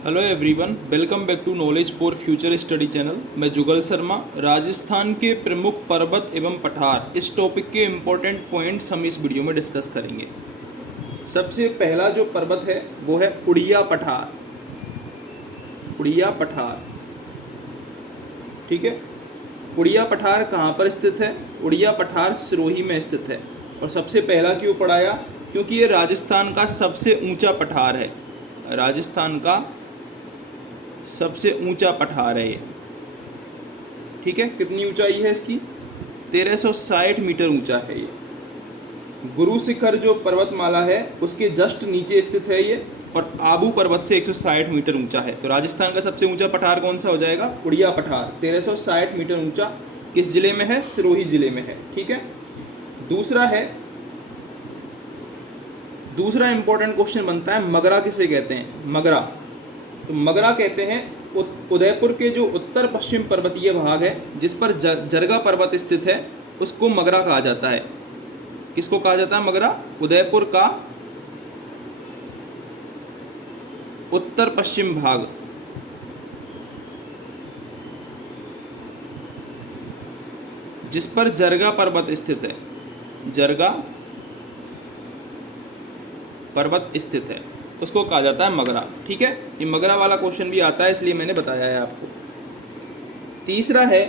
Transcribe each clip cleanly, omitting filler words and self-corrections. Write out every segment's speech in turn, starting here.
Hello everyone, welcome back to knowledge for future study channel. मैं जुगल शर्मा। राजस्थान के प्रमुख पर्वत एवं पठार, इस टॉपिक के इम्पोर्टेंट पॉइंट्स हम इस वीडियो में डिस्कस करेंगे। सबसे पहला जो पर्वत है वो है उड़िया पठार। उड़िया पठार, ठीक है। उड़िया पठार कहाँ पर स्थित है? उड़िया पठार सिरोही में स्थित है। और सबसे पहला क्यों पढ़ाया? क्योंकि ये राजस्थान का सबसे ऊंचा पठार है। राजस्थान का सबसे ऊंचा पठार है ये, ठीक है। कितनी ऊंचाई है इसकी? 1360 मीटर ऊंचा है ये। गुरु शिखर जो पर्वतमाला है उसके जस्ट नीचे स्थित है ये, और आबू पर्वत से 160 मीटर ऊंचा है। तो राजस्थान का सबसे ऊंचा पठार कौन सा हो जाएगा? उड़िया पठार, 1360 मीटर ऊंचा। किस जिले में है? सिरोही जिले में है, ठीक है। दूसरा इंपॉर्टेंट क्वेश्चन बनता है, मगरा किसे कहते हैं? मगरा, तो मगरा कहते हैं उदयपुर के जो उत्तर पश्चिम पर्वतीय भाग है जिस पर जरगा पर्वत स्थित है उसको मगरा कहा जाता है। किसको कहा जाता है मगरा? उदयपुर का उत्तर पश्चिम भाग, जिस पर जरगा पर्वत स्थित है। जरगा पर्वत स्थित है उसको कहा जाता है मगरा, ठीक है। ये मगरा वाला क्वेश्चन भी आता है इसलिए मैंने बताया है आपको। तीसरा है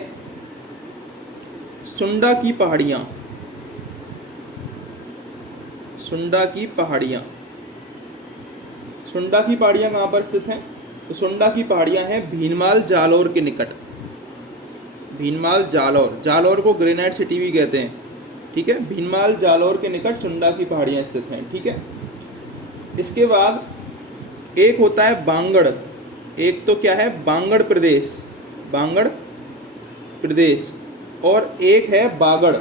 सुंडा की पहाड़ियाँ। सुंडा की पहाड़ियाँ, सुंडा की पहाड़ियाँ कहाँ पर स्थित हैं? तो सुंडा की पहाड़ियाँ हैं भीनमाल जालौर के निकट। भीनमाल जालौर, जालौर को ग्रेनाइट सिटी भी कहते हैं, ठीक है। भीनमाल जालौर के निकट सुंडा की पहाड़ियाँ स्थित हैं, ठीक है। इसके बाद एक होता है बांगड़। एक तो क्या है? बांगड़ प्रदेश, बांगड़ प्रदेश, और एक है बागड़,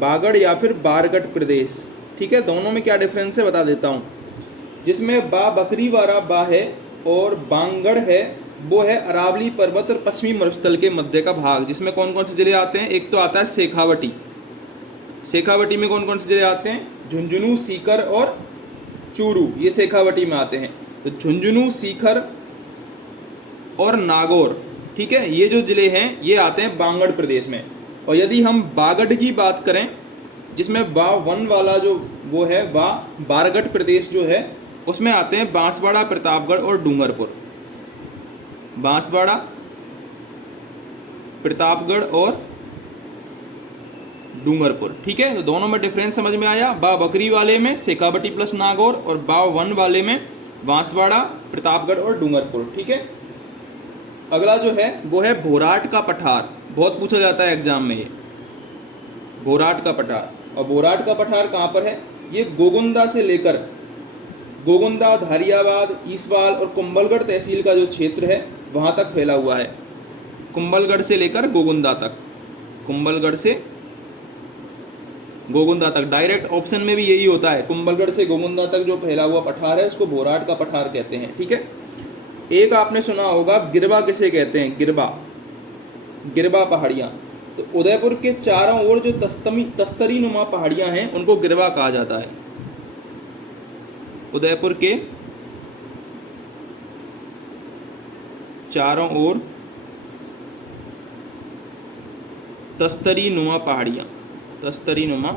बागड़ या फिर बारगढ़ प्रदेश, ठीक है। दोनों में क्या डिफरेंस है बता देता हूँ। जिसमें बा बकरी वाला बा है और बांगड़ है वो है अरावली पर्वत और पश्चिमी मरुस्थल के मध्य का भाग, जिसमें कौन कौन से जिले आते हैं? एक तो आता है शेखावटी। शेखावटी में कौन कौन से जिले आते हैं? झुंझुनू, सीकर और चूरू, ये शेखावटी में आते हैं। तो झुंझुनू, सीकर और नागौर, ठीक है, ये जो जिले हैं ये आते हैं बांगड़ प्रदेश में। और यदि हम बागड़ की बात करें, जिसमें बा वन वाला जो वो है बारगढ़ प्रदेश जो है उसमें आते हैं बांसवाड़ा, प्रतापगढ़ और डूंगरपुर। बांसवाड़ा, प्रतापगढ़ और डूंगरपुर, ठीक है। तो दोनों में डिफरेंस समझ में आया। बा बकरी वाले में शेखावटी प्लस नागौर, और बा वन वाले में बांसवाड़ा, प्रतापगढ़ और डूंगरपुर, ठीक है। अगला जो है वो है भोराट का पठार। बहुत पूछा जाता है एग्जाम में ये, भोराट का पठार। और भोराट का पठार कहाँ पर है? ये गोगुंदा से लेकर गोगुंदा, धारियाबाद, ईसवाल और कुंभलगढ़ तहसील का जो क्षेत्र है वहाँ तक फैला हुआ है। कुंभलगढ़ से लेकर गोगुंदा तक, कुंभलगढ़ से गोगुंदा तक, डायरेक्ट ऑप्शन में भी यही होता है। कुंभलगढ़ से गोगुंदा तक जो फैला हुआ पठार है उसको भोराट का पठार कहते हैं, ठीक है। एक आपने सुना होगा गिरबा किसे कहते हैं? गिरबा, गिरबा पहाड़ियाँ। तो उदयपुर के चारों ओर जो तस्तरी नुमा पहाड़ियाँ हैं उनको गिरबा कहा जाता है। उदयपुर के चारों ओर तस्तरी नुमा पहाड़ियाँ, तस्तरी नुमा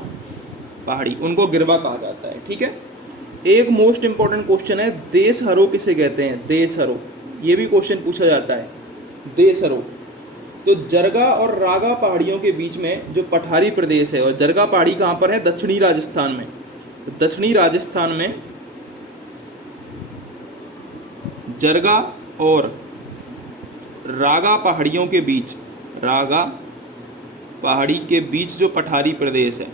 पहाड़ी, उनको गिरबा कहा जाता है, ठीक है। एक मोस्ट इंपॉर्टेंट क्वेश्चन है, देशहरो किसे कहते हैं? देशहरो, ये भी क्वेश्चन पूछा जाता है। देशहरो, तो जरगा और रागा पहाड़ियों के बीच में जो पठारी प्रदेश है, और जरगा पहाड़ी कहाँ पर है? दक्षिणी राजस्थान में। तो दक्षिणी राजस्थान में जरगा और रागा पहाड़ियों के बीच, रागा पहाड़ी के बीच जो पठारी प्रदेश है,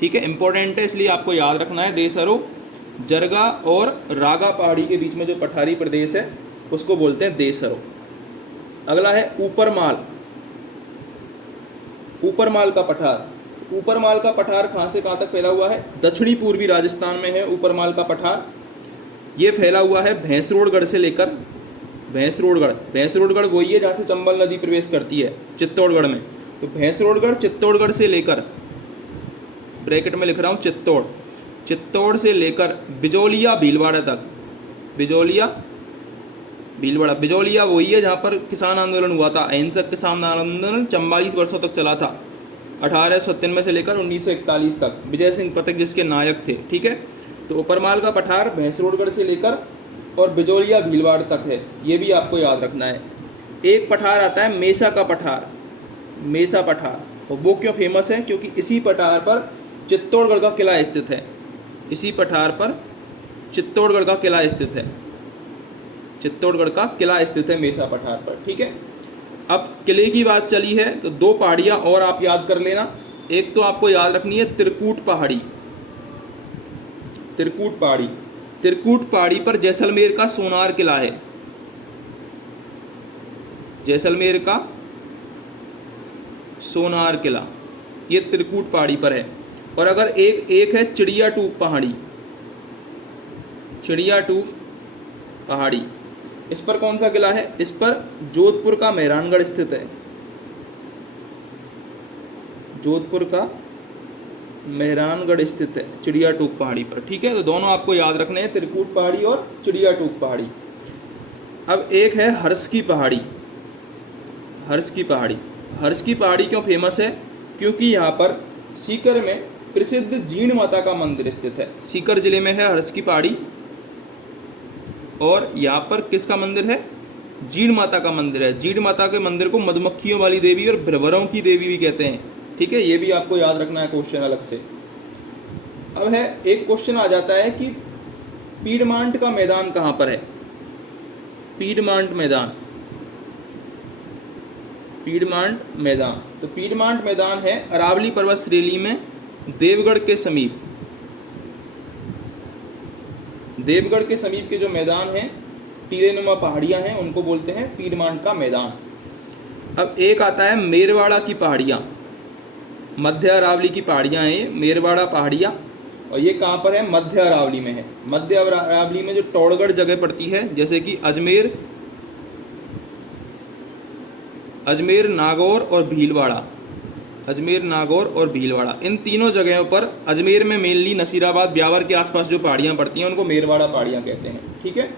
ठीक है, इंपॉर्टेंट है इसलिए आपको याद रखना है। देशहरो, जरगा और रागा पहाड़ी के बीच में जो पठारी प्रदेश है उसको बोलते हैं देशहरो। अगला है ऊपरमाल। ऊपरमाल का पठार। ऊपरमाल का पठार कहाँ से कहाँ तक फैला हुआ है? दक्षिणी पूर्वी राजस्थान में है ऊपरमाल का पठार। ये फैला हुआ है भैंसरोडगढ़ से लेकर, भैंसरोडगढ़ वही है जहाँ से चंबल नदी प्रवेश करती है चित्तौड़गढ़ में। तो भैंसरोडगढ़ चित्तौड़गढ़ से लेकर, ब्रैकेट में लिख रहा हूँ चित्तौड़ से लेकर बिजौलिया भीलवाड़ा तक, बिजौलिया भीलवाड़ा। बिजौलिया वही है जहाँ पर किसान आंदोलन हुआ था, अहिंसक किसान आंदोलन 44 वर्षों तक चला था, 1897 से लेकर 1941 तक, विजय सिंह पथक जिसके नायक थे। ठीक है, तो उपरमाल का पठार भैंसरोडगढ़ से लेकर और बिजौलिया भीलवाड़ा तक है, ये भी आपको याद रखना है। एक पठार आता है मेसा का पठार, मेसा पठार, और वो क्यों फेमस है? क्योंकि इसी पठार पर चित्तौड़गढ़ का किला स्थित है, इसी पठार पर चित्तौड़गढ़ का किला स्थित है, चित्तौड़गढ़ का किला स्थित है मेसा पठार पर। ठीक है, अब किले की बात चली है तो दो पहाड़ियाँ और आप याद कर लेना। एक तो आपको याद रखनी है त्रिकूट पहाड़ी, त्रिकूट पहाड़ी, त्रिकूट पहाड़ी पर जैसलमेर का सोनार किला है, जैसलमेर का सोनार किला, ये त्रिकूट पहाड़ी पर है। और अगर एक है चिड़िया टूप पहाड़ी, चिड़िया टूप पहाड़ी, इस पर कौन सा किला है? इस पर जोधपुर का मेहरानगढ़ स्थित है, जोधपुर का मेहरानगढ़ स्थित है चिड़िया टूप पहाड़ी पर। ठीक है, तो दोनों आपको याद रखने हैं, त्रिकूट पहाड़ी और चिड़िया टूप पहाड़ी। अब एक है हर्ष की पहाड़ी, हर्ष की पहाड़ी। हर्ष की पहाड़ी क्यों फेमस है? क्योंकि यहाँ पर सीकर में प्रसिद्ध जीण माता का मंदिर स्थित है, सीकर जिले में है हर्ष की पहाड़ी, और यहाँ पर किसका मंदिर है? जीण माता का मंदिर है। जीण माता के मंदिर को मधुमक्खियों वाली देवी और भ्रमरों की देवी भी कहते हैं। ठीक है, ये भी आपको याद रखना है क्वेश्चन अलग से। अब है एक क्वेश्चन आ जाता है कि पीडमांट का मैदान कहाँ पर है? पीडमांट मैदान, पीडमांट मैदान, तो पीडमांट मैदान है अरावली पर्वत श्रेणी में देवगढ़ के समीप, देवगढ़ के समीप के जो मैदान हैं, टीरेनुमा पहाड़ियां हैं, उनको बोलते हैं पीडमांट का मैदान। अब एक आता है मेरवाड़ा की पहाड़ियां, मध्य अरावली की पहाड़ियां हैं ये मेरवाड़ा पहाड़ियां, और ये कहाँ पर है? मध्य अरावली में है। मध्य अरावली में जो टौड़गढ़ जगह पड़ती है, जैसे कि अजमेर, अजमेर, नागौर और भीलवाड़ा, अजमेर, नागौर और भीलवाड़ा, इन तीनों जगहों पर अजमेर में मेनली नसीराबाद, ब्यावर के आसपास जो पहाड़ियाँ पड़ती हैं उनको मेरवाड़ा पहाड़ियाँ कहते हैं। ठीक है,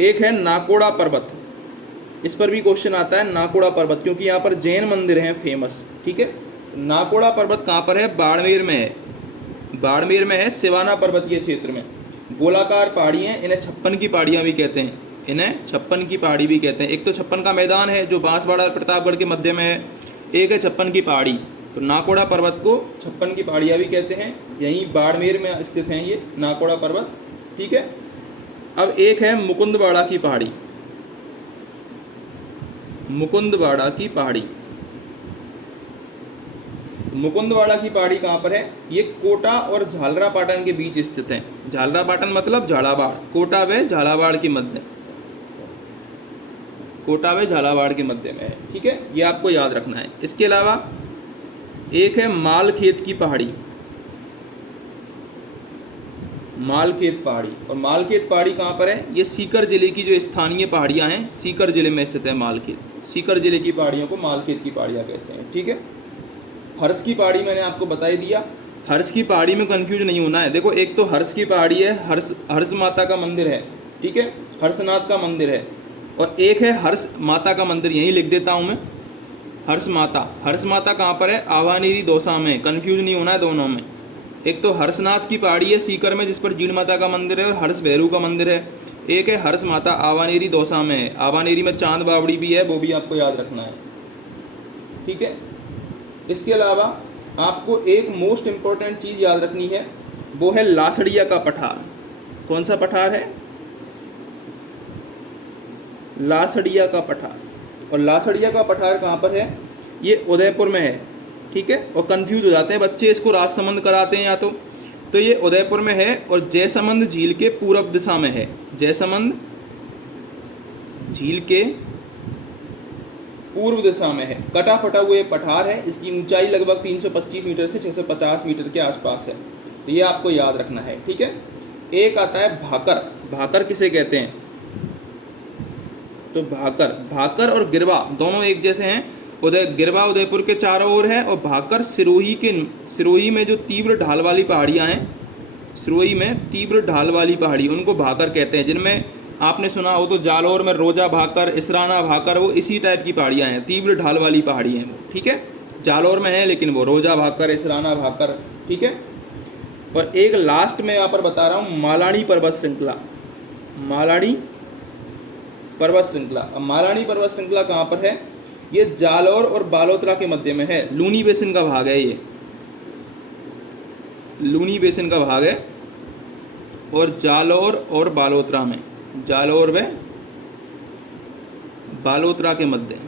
एक है नाकोड़ा पर्वत, इस पर भी क्वेश्चन आता है नाकोड़ा पर्वत, क्योंकि यहाँ पर जैन मंदिर हैं फेमस। ठीक है, नाकोड़ा पर्वत कहाँ पर है? बाड़मेर में है, बाड़मेर में है, सिवाना पर्वतीय क्षेत्र में। गोलाकार पहाड़ी हैं, इन्हें 56 की पहाड़ियाँ भी कहते हैं, इन्हें 56 की पहाड़ी भी कहते हैं। एक तो 56 का मैदान है जो बांसवाड़ा प्रतापगढ़ के मध्य में है, एक है 56 की पहाड़ी, तो नाकोड़ा पर्वत को 56 की पहाड़ियाँ भी कहते हैं, यहीं बाड़मेर में स्थित हैं ये नाकोड़ा पर्वत। ठीक है, अब एक है मुकुंदवाड़ा की पहाड़ी, मुकुंदवाड़ा की पहाड़ी, मुकुंदवाड़ा की पहाड़ी कहाँ पर है? ये कोटा और झालरापाटन के बीच स्थित है। झालरापाटन मतलब झालावाड़, कोटा व झालावाड़ के मध्य, कोटा व झालावाड़ के मध्य में है। ठीक है, ये आपको याद रखना है। इसके अलावा एक है मालखेत की पहाड़ी, मालखेत पहाड़ी, और मालखेत पहाड़ी कहाँ पर है? ये सीकर जिले की जो स्थानीय पहाड़ियाँ हैं, सीकर जिले में स्थित है मालखेत, सीकर जिले की पहाड़ियों को मालखेत की पहाड़ियाँ कहते हैं। ठीक है, हर्ष की पहाड़ी मैंने आपको बता ही दिया। हर्ष की पहाड़ी में कंफ्यूज नहीं होना है। देखो, एक तो हर्ष की पहाड़ी है, हर्ष माता का मंदिर है, ठीक है, हर्षनाथ का मंदिर है, और एक है हर्ष माता का मंदिर, यहीं लिख देता हूँ मैं, हर्ष माता। हर्ष माता कहाँ पर है? आवानेरी दौसा में, कंफ्यूज नहीं होना है दोनों में। एक तो हर्षनाथ की पहाड़ी है सीकर में जिस पर जीण माता का मंदिर है और हर्ष भैरू का मंदिर है, एक है हर्ष माता आवानेरी दौसा में है, आवानेरी में चांद बावड़ी भी है, वो भी आपको याद रखना है। ठीक है, इसके अलावा आपको एक मोस्ट इम्पोर्टेंट चीज़ याद रखनी है, वो है लासड़िया का पठार। कौन सा पठार है? लासड़िया का पठार। और लासड़िया का पठार कहाँ पर है? ये उदयपुर में है। ठीक है, और कंफ्यूज हो जाते हैं बच्चे, इसको राजसमंद कराते हैं या तो ये उदयपुर में है और जयसमंद झील के पूर्व दिशा में है, जयसमंद झील के पूर्व दिशा में है। कटा फटा हुए पठार है, इसकी ऊंचाई लगभग 325 मीटर से 650 मीटर के आसपास है, तो ये आपको याद रखना है। ठीक है, एक आता है भाकर। भाकर किसे कहते हैं? तो भाकर और गिरवा दोनों एक जैसे हैं। गिरवा उदयपुर के चारों ओर है और भाकर सिरोही में जो तीव्र ढाल वाली पहाड़ियाँ हैं, सुरवई में तीव्र ढाल वाली पहाड़ी, उनको भाकर कहते हैं। जिनमें आपने सुना हो तो जालौर में रोजा भाकर, इसराना भाकर, वो इसी टाइप की पहाड़ियाँ हैं, तीव्र ढाल वाली पहाड़ी हैं वो, ठीक है। जालौर में है लेकिन वो रोजा भाकर, इसराना भाकर, ठीक है। और एक लास्ट में यहाँ पर बता रहा हूँ मालानी पर्वत श्रृंखला, मालानी पर्वत श्रृंखला। अब मालानी पर्वत श्रृंखला कहाँ पर है? ये जालौर और बालोतरा के मध्य में है, लूनी बेसिन का भाग है ये, लूनी बेसिन का भाग है। और जालौर और बालोतरा में, जालौर व बालोतरा के मध्य,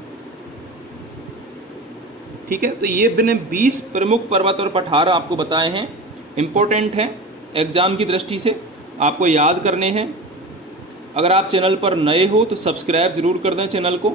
ठीक है। तो ये मैंने 20 प्रमुख पर्वत और पठार आपको बताए हैं, इम्पोर्टेंट हैं एग्ज़ाम की दृष्टि से, आपको याद करने हैं। अगर आप चैनल पर नए हो तो सब्सक्राइब ज़रूर कर दें चैनल को।